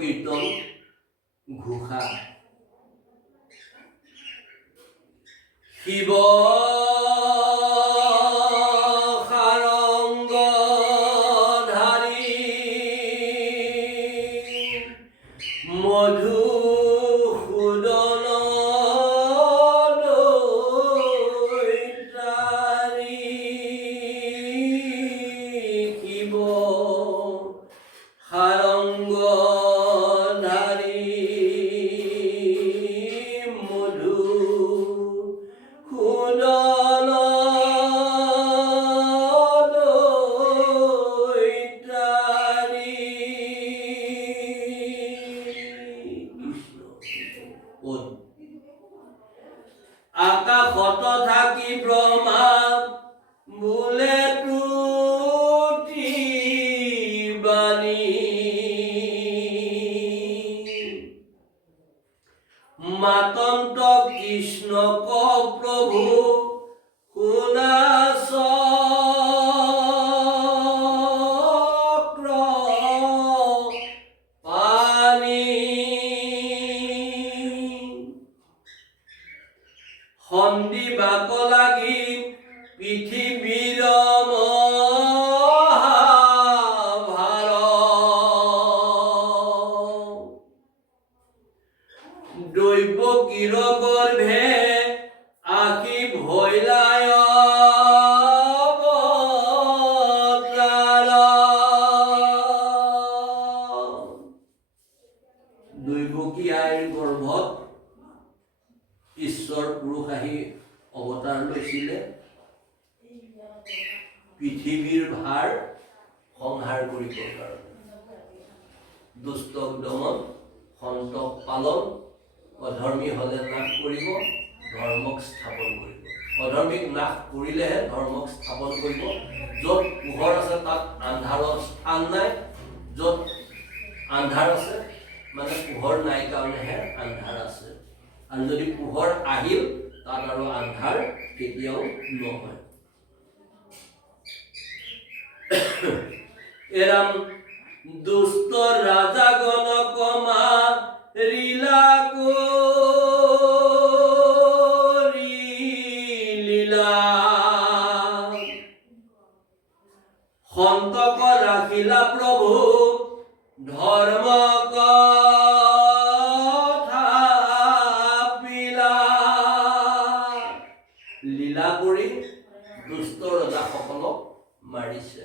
কীৰ্তন ঘোষা। শিৱ সাৰংগ ধাৰী মধু আকাশত থাকি ব্ৰহ্মা বোলে তুতি বাণী, মাতন্ত কৃষ্ণ ক প্ৰভু শুনা চক্ৰ পানী। সন্দিবাক লাগি পৃথিৱীৰ মহাভাৰ, দৈৱকীৰ গৰ্ভে আশী ভৈলায় অৱতাৰ। দৈৱকী আইৰ গৰ্ভত ঈশ্বৰ পুৰুষ আহি অৱতাৰ লৈছিলে পৃথিৱীৰ ভাৰ সংহাৰ কৰিবৰ কাৰণে। দুষ্টক দমন, সন্তক পালন, অধৰ্মী হলে নাশ কৰিব, ধৰ্মক স্থাপন কৰিব। অধৰ্মীক নাশ কৰিলেহে ধৰ্মক স্থাপন কৰিব। য'ত পোহৰ আছে তাত আন্ধাৰৰ স্থান নাই, য'ত আন্ধাৰ আছে মানে পোহৰ নাই কাৰণেহে আন্ধাৰ আছে। আৰু যদি পোহৰ আহিল তাত আৰু আন্ধাৰ কেতিয়াও নহয়। এৰাম দুষ্ট ৰাজাগণক মাৰিলা কৰি লীলা, সন্তক ৰাখিলা প্ৰভু ধৰ্ম কথা পাৰিছে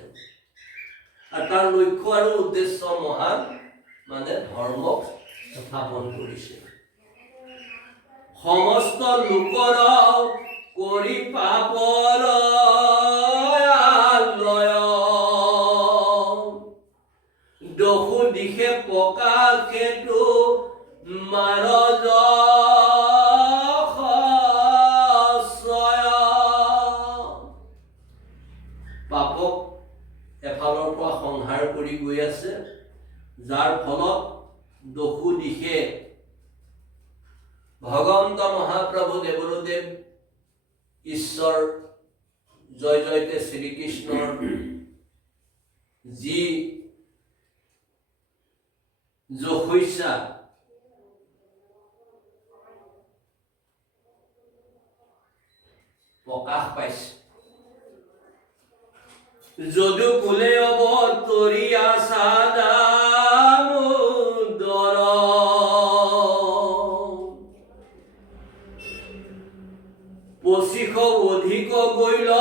আৰু তাৰ লক্ষ্য আৰু উদ্দেশ্য মহান মানে ধৰ্মক স্থাপন কৰিছে সমস্ত লোকৰ কৰি পাপৰ আলয় দহু দিশে পকা সেইটো মাৰ পাপক এফালৰ পৰা সংহাৰ কৰি গৈ আছে যাৰ ফলত দহু দিশে ভগৱন্ত মহাপ্ৰভু দেৱদেৱ ঈশ্বৰ জয় জয়তে শ্ৰীকৃষ্ণৰ যি যশস্যা প্ৰকাশ পাইছে যদু কুলে অৱতৰি আছা দামোদৰ পঁচিশ অধিক গৈল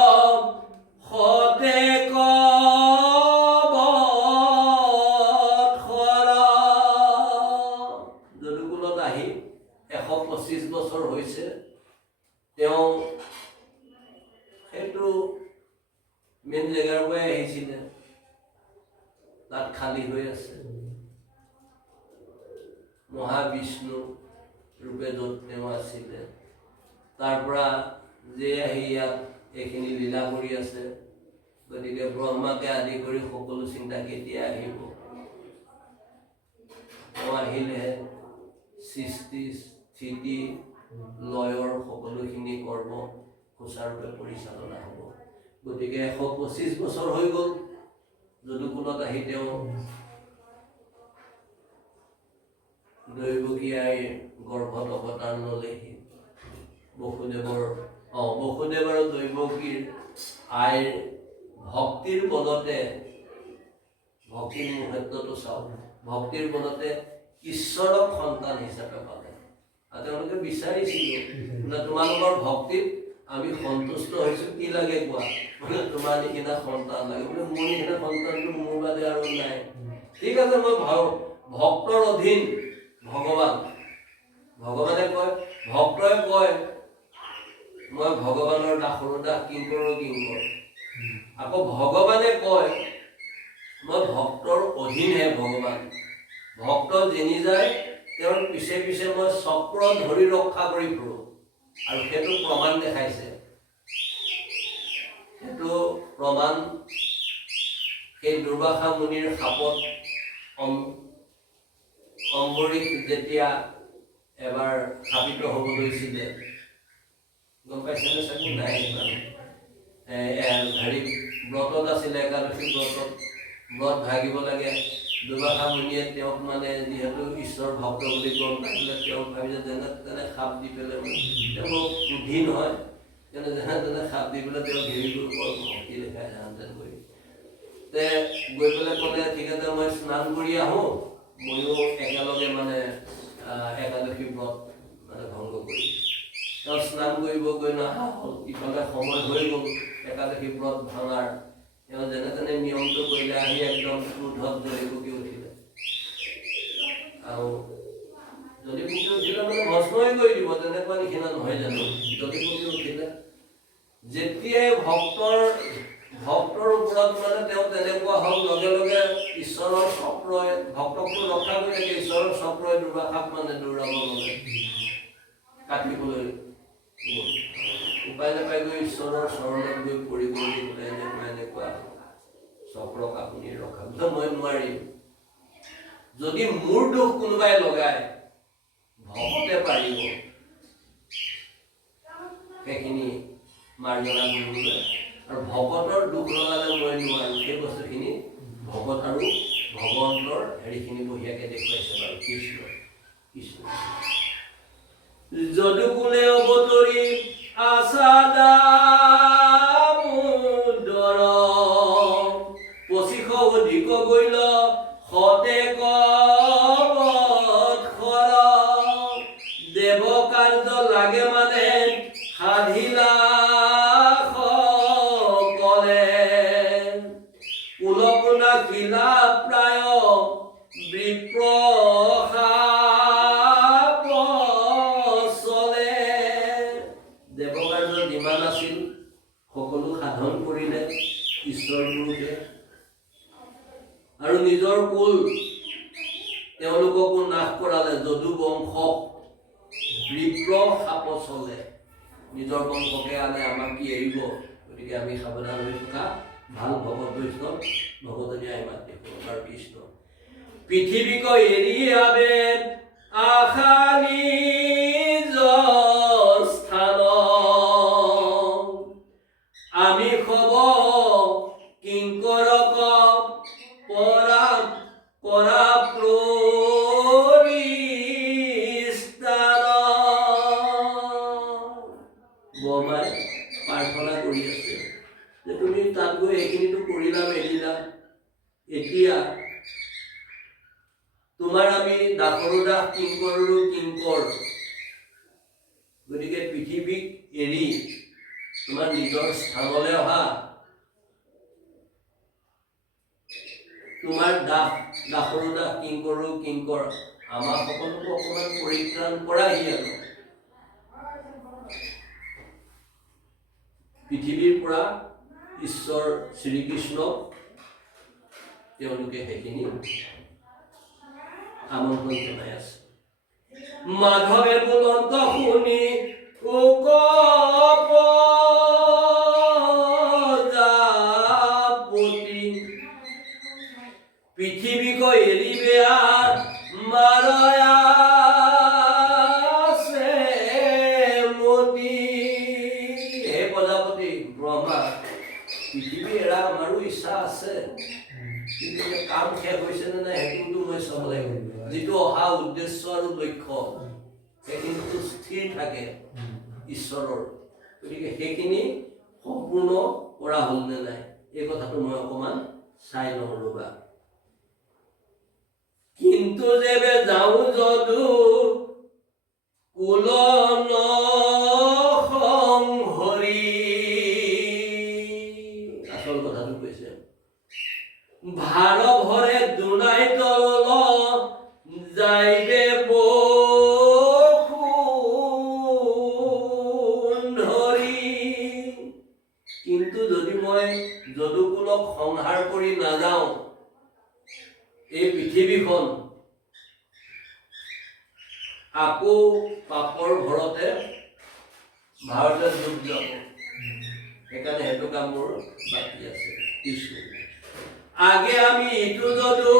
সতে যদুকুলত আহি 125 বছৰ হৈছে তেওঁ সেইটো মেইন জেগাৰ পৰাই আহিছিলে তাত খালী হৈ আছে মহাবিষ্ণু ৰূপে য'ত তেওঁ আছিলে তাৰ পৰা যে আহি ইয়াত এইখিনি লীলা কৰি আছে গতিকে ব্ৰহ্মাকে আদি কৰি সকলো চিন্তা কেতিয়া আহিব তেওঁ আহিলেহে সৃষ্টি স্থিতি লয়ৰ সকলোখিনি কৰ্ম সুচাৰুৰূপে পৰিচালনা হ'ব গতিকে 125 বছৰ হৈ গ'ল যদুকুলত আহি তেওঁ দৈৱকী আইৰ গৰ্ভত অৱতাৰ ল'লেহি বসুদেৱৰ আৰু দৈৱকীৰ আইৰ ভক্তিৰ বলতে ভক্তিৰ মুহূৰ্তটো চাওক ভক্তিৰ বলতে ঈশ্বৰক সন্তান হিচাপে পালে আৰু তেওঁলোকে বিচাৰিছিল তোমালোকৰ ভক্তিত আমি সন্তুষ্ট হৈছো কি লাগে কোৱা তোমাৰ নিচিনা সন্তান লাগে বোলে মোৰ নিচিনা সন্তানটো মোৰ বাদে আৰু নাই ঠিক আছে মই ভক্তৰ অধীন ভগৱানে কয় ভক্তই কয় মই ভগৱানৰ দাসৰ দাস কিংকৰ আকৌ ভগৱানে কয় মই ভক্তৰ অধীনহে ভগৱান ভক্ত যেনি যায় তেওঁৰ পিছে পিছে মই চক্ৰ ধৰি ৰক্ষা কৰি ফুৰো আৰু সেইটো প্ৰমাণ দেখাইছে সেইটো প্ৰমাণ সেই দুৰ্বাসা মুনিৰ সাপত অম্বৰীশ যেতিয়া এবাৰ স্থাপিত হ'ব লৈছিলে গম পাইছেনে চাগে নাই হেৰি ব্ৰতত আছিলে একাদশী ব্ৰত ভাগিব লাগে দুৰ্বাসা মুনিয়ে তেওঁক মানে যিহেতু ঈশ্বৰ ভক্ত বুলি গম পাইছিলে তেওঁক ভাবিছে যেনে তেনে সাপ দি পেলাই তেওঁ বুদ্ধি নহয় যেনে তেনে সাপ দি পেলাই তেওঁ ঘেৰি কৰি ভক্তি দেখাই যান কৰি তে গৈ পেলাই ক'লে ঠিক আছে মই স্নান কৰি আহোঁ ময়ো একেলগে মানে একাদশী ব্ৰত মানে ভংগ কৰি তেওঁ স্নান কৰিব গৈ নহা হ'ল ইফালে সময় হৈ গ'ল একাদশী ব্ৰত ভাঙাৰ তেওঁ যেনে তেনে নিয়মটো কৰিলে আহি একদম ক্ৰোধত জ্বলি পকি উঠিলে আৰু জ্বলি পকি উঠিলে মানে ভস্মই কৰি দিব তেনেকুৱা নিচিনা নহয় জানো জ্বলি পকি উঠিলে যেতিয়াই ভক্তৰ ওপৰত মানে তেওঁ তেনেকুৱা হ'ল লগে লগে ঈশ্বৰৰ চক্ৰই ভক্তকটো ৰক্ষা কৰি থাকে ঈশ্বৰৰ চক্ৰই দুৰ্বাসাক মানে দৌৰাব ল'লে কাটিবলৈ উপায় নাপাই গৈ ঈশ্বৰৰ চৰণত গৈ পৰি এনেকুৱা চক্ৰক আপুনি ৰক্ষা মই নোৱাৰিম যদি মোৰ দোষ কোনোবাই লগায় ভকতে পাৰিব সেইখিনি মাৰ্জনা কৰিবলৈ আৰু ভকতৰ দুখ লগালে মই নোৱাৰো সেই বস্তুখিনি ভকত আৰু ভগৱন্তৰ হেৰিখিনি বঢ়িয়াকে দেখুৱাইছে বাৰু কৃষ্ণ যদুকুলে অৱতৰি আছা দামোদৰ পঁচিশ অধিক গৈল সতে দেৱ কাৰ্য লাগে মানে সাধিলা সকলে কিমান আছিল সকলো সাধন কৰিলে ঈশ্বৰ গুৰুৱে আৰু নিজৰ কুল তেওঁলোককো নাশ কৰালে যদু বংশ বিপ্ৰ সাপ চলে নিজৰ বংশকে আনে আমাক কি এৰিব গতিকে আমি সাৱধান হৈ থকা ভাল ভগত বৈষ্ণৱ ভগতনী আই মাতৃ আৰু কৃষ্ণ পৃথিৱীক এৰি আবে আশা নিজ স্থান আমি খব কিংকৰক পৰা পৰা বৰমাই প্ৰাৰ্থনা কৰি আছে যে তুমি তাত গৈ এইখিনিতো কৰিলা মেলিলা এতিয়া তোমাৰ আমি দাসৰো দাস কিংকৰৰো কিংকৰ গতিকে পৃথিৱীক এৰি তোমাৰ নিজৰ স্থানলৈ অহা তোমাৰ দাসৰো দাস কিংকৰো কিংকৰ আমাৰ সকলোকে অকণমান পৰিত্ৰাণ কৰাহি আৰু পৃথিৱীৰ পৰা ঈশ্বৰ শ্ৰীকৃষ্ণক তেওঁলোকে সেইখিনি আমন্ত্ৰণ জনাই আছে মাধৱে বুলন্ত শুনি পৃথিৱীক এৰিবে মাৰয়া পৃথিৱী এৰা আমাৰো ইচ্ছা আছে কিন্তু কাম শেষ হৈছে নে নাই সেইটোতো মই চাব লাগিব যিটো অহা উদ্দেশ্য আৰু লক্ষ্য সেইখিনিতো স্থিৰ থাকে ঈশ্বৰৰ গতিকে সেইখিনি সম্পূৰ্ণ কৰা হ'ল নে নাই এই কথাটো মই অকণমান চাই লওঁ ৰ'বা কিন্তু যেবে যাওঁ যদু কুল সংহৰি আচল কথাটো কৈছে ভাৰ ভৰে দুনাই তল যাইবে বসুন্ধৰি কিন্তু যদি মই যদুকুলক সংহাৰ কৰি নাযাওঁ এই পৃথিৱীখন আকৌ পাপৰ ঘৰতে ভাৰতে ডুব যাব সেইকাৰণে সেইটো কাম মোৰ বাকী আছে কৃষ্ণ আগে আমি ইটো যদু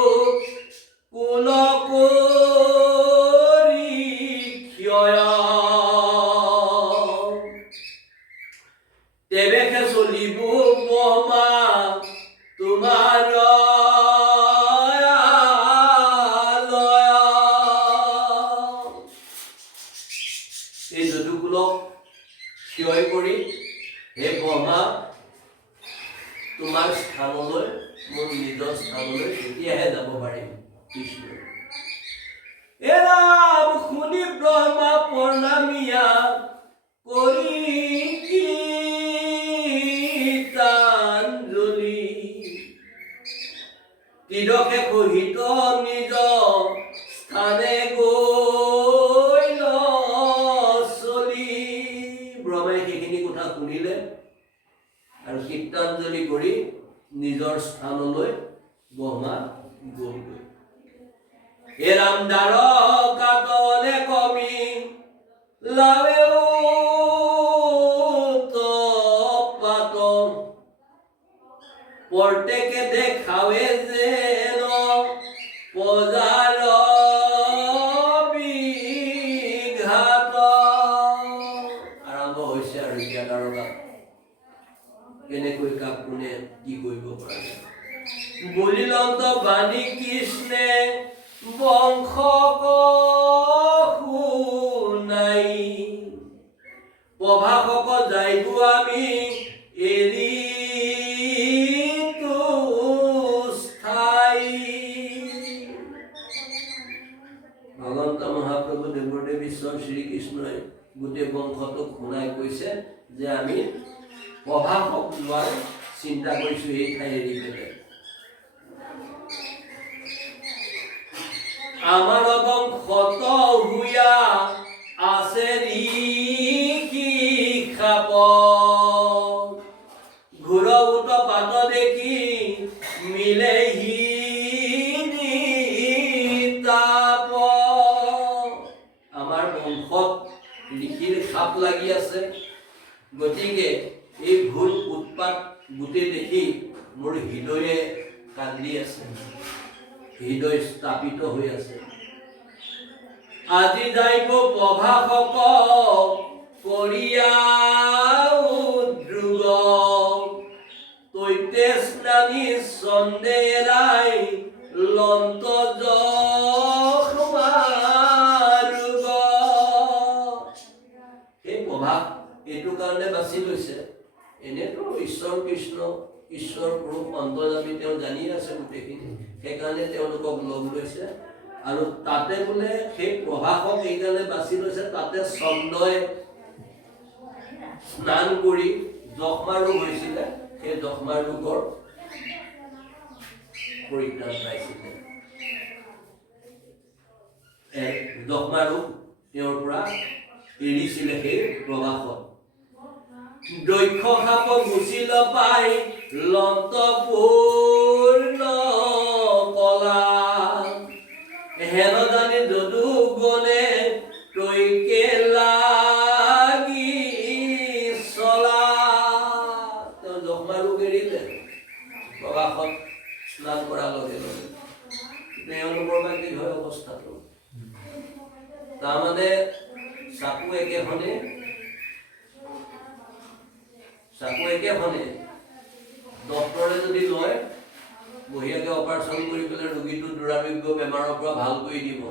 কুল কৰি ক্ষয় তেবেহে চলিব বমা তোমাৰ এই যদুকুলক ক্ষয় কৰি হে ব্ৰহ্মা তোমাৰ স্থানলৈ মোৰ নিজৰ স্থানলৈ তেতিয়াহে যাব পাৰিম কৃষ্ণ এৰাম শুনি ব্ৰহ্মা প্ৰণামিয়া কৰি গীতাঞ্জলি তিৰকে সহিত নিজ স্থানে গৈ চলি ব্ৰহ্মাই সেইখিনি কথা শুনিলে আৰু কীৰ্তাঞ্জলি কৰি নিজৰ স্থানলৈ ব্ৰহ্মা গ'লগৈ হে ৰামদাৰ কাতলে কমি লাৱেও পাত প্ৰত্যেকে দেখাৱে যেন পজাৰ বিঘাত আৰম্ভ হৈছে আৰু এতিয়া কাৰোবাৰ কেনেকৈ কাক কোনে কি কৰিব পাৰে বলিলন্ত বাণী কৃষ্ণে বংশ শুনাই প্ৰভাসক যাইব আমি এৰি ভগৱন্ত মহাপ্ৰভু দেৱদেৱ ঈশ্বৰ শ্ৰীকৃষ্ণই গোটেই বংশটোক শুনাই কৈছে যে আমি প্ৰভাসক লোৱাৰ চিন্তা কৰিছো এই ঠাই এৰি পেলাই আমাৰ বংশত হুয়া আছে ঋষি খাপ সাপ লাগি আছে গতিকে এই ভুল উৎপাত গোটেই দেখি মোৰ হৃদয়ে কান্দি আছে হৃদয় স্থাপিত হৈ আছে আজি যাইব প্ৰভাসক কৰিয়া উদ্ৰোগ তৈতে স্নানী চন্দেৰাই লন্ত জখমাৰুগ এই প্ৰভাস এইটো কাৰণে বাছি লৈছে এনেতো ঈশ্বৰ কৃষ্ণ ঈশ্বৰ পুৰুষ অন্তৰ্যামী তেওঁ জানি আছে গোটেইখিনি সেইকাৰণে তেওঁলোকক লগ লৈছে আৰু তাতে বোলে সেই প্ৰভাসক এইকাৰণে বাছি লৈছে তাতে চন্দ্ৰই স্নান কৰি যক্ষ্মা ৰোগ হৈছিলে সেই যক্ষ্মা ৰোগৰ পৰিত্ৰাণ পাইছিলে যক্ষ্মা ৰোগ তেওঁৰ পৰা এৰিছিলে সেই প্ৰভাসক দক্ষ সাপ গুচিল পাই লন্ত পূৰ্ণ কলা হেন জানি যদু গলে তৈকে লাগি চলা তেওঁ যক্ষ্মা ৰোগ এৰিলে প্ৰভাসত স্নান কৰাৰ লগে লগে তেওঁলোকৰ বা কি হয় অৱস্থাটো তাৰমানে চাকু একেখনে ডক্টৰে যদি লয় বঢ়িয়াকে অপাৰেশ্যন কৰি পেলাই ৰোগীটো দুৰাৰোগ্য বেমাৰৰ পৰা ভাল কৰি দিব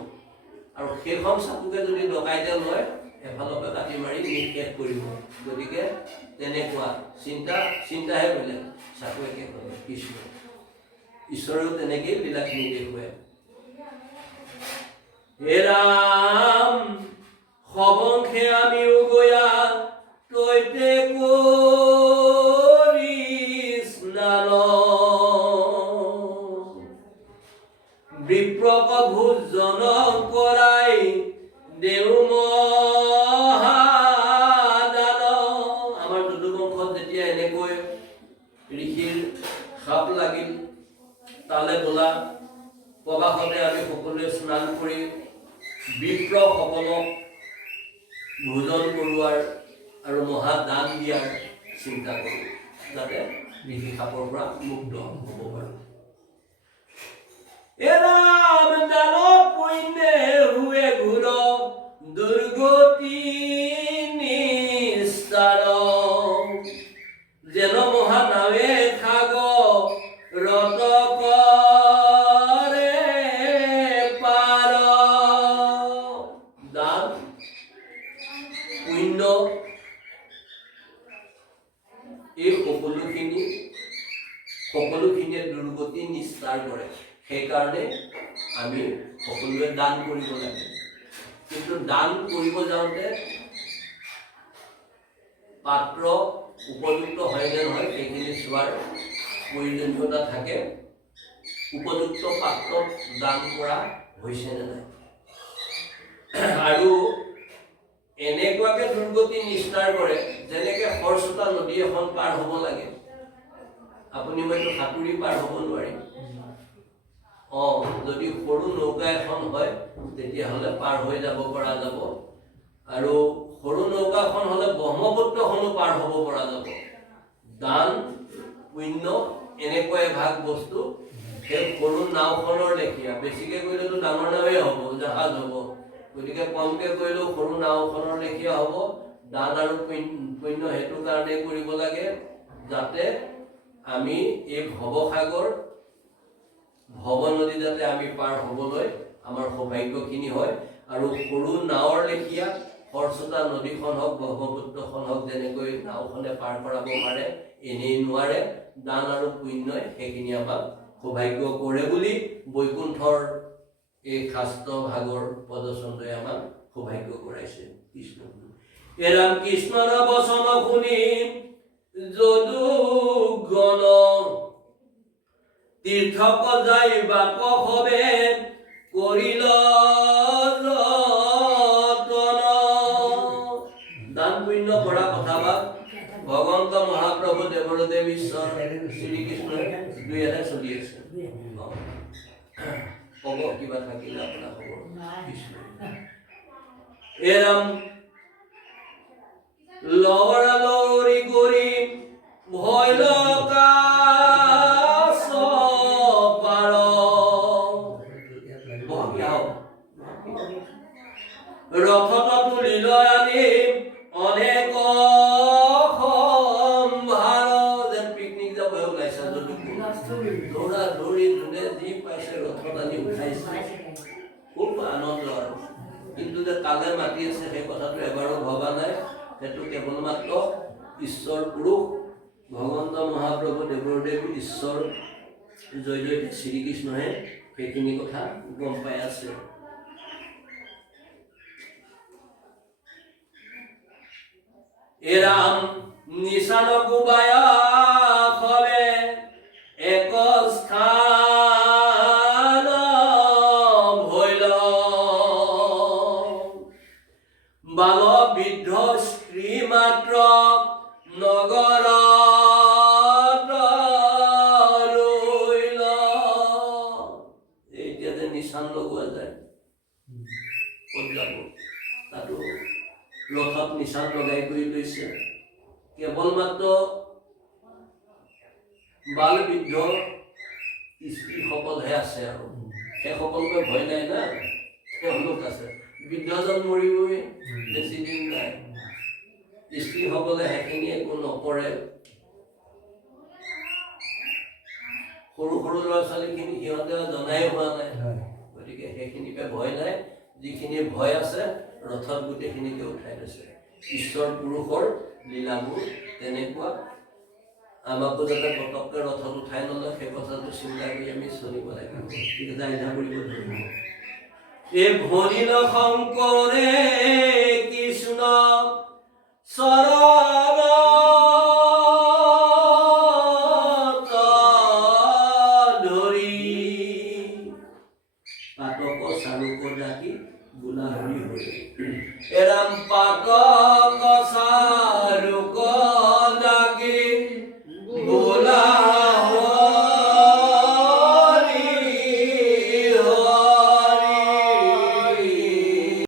আৰু সেইখন চাকুকে যদি ডকাইতে লয় এফালৰ পৰা কাটি মাৰি নিঃশেষ কৰিব গতিকে তেনেকুৱা চিন্তাহে বোলে চাকু একেখনে কৃষ্ণ ঈশ্বৰেও তেনেকেই লীলাখিনি দেখুৱায় হে ৰাম সবংশে আমিও গয়া তৈতে কৰি স্নান বিপ্ৰক ভোজন কৰাই দেউ মহাদান আমাৰ যদুবংশত যেতিয়া এনেকৈ ঋষিৰ সাপ লাগিল তালে বোলা প্ৰবাসতে আমি সকলোৱে স্নান কৰি বিপ্ৰসকলক ভোজন কৰোৱাৰ আৰু মহাদান দিয়াৰ চিন্তা কৰোঁ যাতে ঋষি সাপৰ পৰা মুক্ত হ'ব পাৰোঁ এৰাম দান পুণ্যে হুৱে ঘূৰ দুৰ্গতি নিস্তাৰ যেন মহানাৱে খাগ ৰত কৰে পাৰ দান পুণ্য এই সকলোখিনিয়ে দুৰ্গতি নিস্তাৰ কৰে সেইকাৰণে আমি সকলোৱে দান কৰিব লাগে কিন্তু দান কৰিব যাওঁতে পাত্ৰ উপযুক্ত হয় নে নহয় সেইখিনি চোৱাৰ প্ৰয়োজনীয়তা থাকে উপযুক্ত পাত্ৰত দান কৰা হৈছে নে নাই আৰু এনেকুৱাকে দুৰ্গতি নিস্তাৰ কৰে যেনেকে খৰস্ৰোতা নদী এখন পাৰ হ'ব লাগে আপুনি হয়তো সাঁতুৰি পাৰ হ'ব নোৱাৰিম যদি সৰু নৌকা এখন হয় তেতিয়াহ'লে পাৰ হৈ যাব পৰা যাব আৰু সৰু নৌকাখন হ'লে ব্ৰহ্মপুত্ৰখনো পাৰ হ'ব পৰা যাব দান পুণ্য এনেকুৱা এভাগ বস্তু সেই সৰু নাওখনৰ লেখীয়া বেছিকে কৰিলেতো ডাঙৰ নাৱেই হ'ব জাহাজ হ'ব গতিকে কমকে কৰিলেও সৰু নাওখনৰ লেখীয়া হ'ব দান আৰু পুণ্য সেইটো কাৰণে কৰিব লাগে যাতে আমি এই ভৱসাগৰ ভৱ নদী যাতে আমি পাৰ হ'বলৈ আমাৰ সৌভাগ্যখিনি হয় আৰু সৰু নাৱৰ লেখীয়া খৰস্ৰোতা নদীখন হওক ব্ৰহ্মপুত্ৰখন হওক যেনেকৈ নাওখনে পাৰ কৰাব পাৰে এনেই নোৱাৰে দান আৰু পুণ্যই সেইখিনি আমাক সৌভাগ্য কৰে বুলি বৈকুণ্ঠৰ এই শাস্ত্ৰ ভাগৰ পদচন্দই আমাক সৌভাগ্য কৰাইছে কৃষ্ণ এৰাম কৃষ্ণৰ বচন শুনি যদু গণ তীৰ্থক যাই বাপ হবে কৰিল দান পুণ্য কৰা কথাভাগ ভগৱন্ত মহাপ্ৰভু দেৱদেৱ ঈশ্বৰ শ্ৰীকৃষ্ণই দুইহাতে চলি আছে হ'ব কিবা থাকিলে আপোনাৰ খবৰ কৃষ্ণ এৰাম লৰালৰি কৰি ভয় লগা পাৰ ৰথত তুলি লৈ আনি অনেক সম্ভাৰ যেন পিকনিক যাব ওলাইছে যদি দৌৰা দৌৰি যোনে যি পাইছে ৰথত আনি উঠাইছে খুব আনন্দ আৰু কিন্তু যে কালে মাতি আছে সেই কথাটো এবাৰো ভবা নাই সেইটো কেৱল মাত্ৰ ঈশ্বৰ পুৰুষ ভগৱন্ত মহাপ্ৰভু দেৱদেৱ ঈশ্বৰ জয় জয় শ্ৰীকৃষ্ণহে সেইখিনি কথা গম পাই আছে এৰাম নিশান কুবায়া খবে এক স্থান ভৈল বাল বৃদ্ধ স্ত্ৰী মাত্ৰ নগৰ এতিয়া যে নিশান লগোৱা যায় ক'ত যাব তাতো ৰথত নিশান লগাই কৰি লৈছে কেৱল মাত্ৰ বাল বৃদ্ধ স্ত্ৰীসকলহে আছে আৰু সেইসকলকে ভয় নাই না তেওঁলোক আছে বৃদ্ধজন মৰিবই বেছি দিন নাই স্ত্ৰীসকলে সেইখিনি একো নকৰে সৰু সৰু ল'ৰা ছোৱালীখিনি সিহঁতে জনাই হোৱা নাই গতিকে সেইখিনিকে ভয় নাই যিখিনি ভয় আছে ৰথত গোটেইখিনিকে উঠাই লৈছে ঈশ্বৰ পুৰুষৰ লীলাবোৰ তেনেকুৱা আমাকো যাতে পটককৈ ৰথত উঠাই নলয় সেই কথাটো চিন্তা কৰি আমি চলিব লাগিব জাইধা কৰিব ধৰিব এই ভনিল শংকৰে কৃষ্ণ চৰ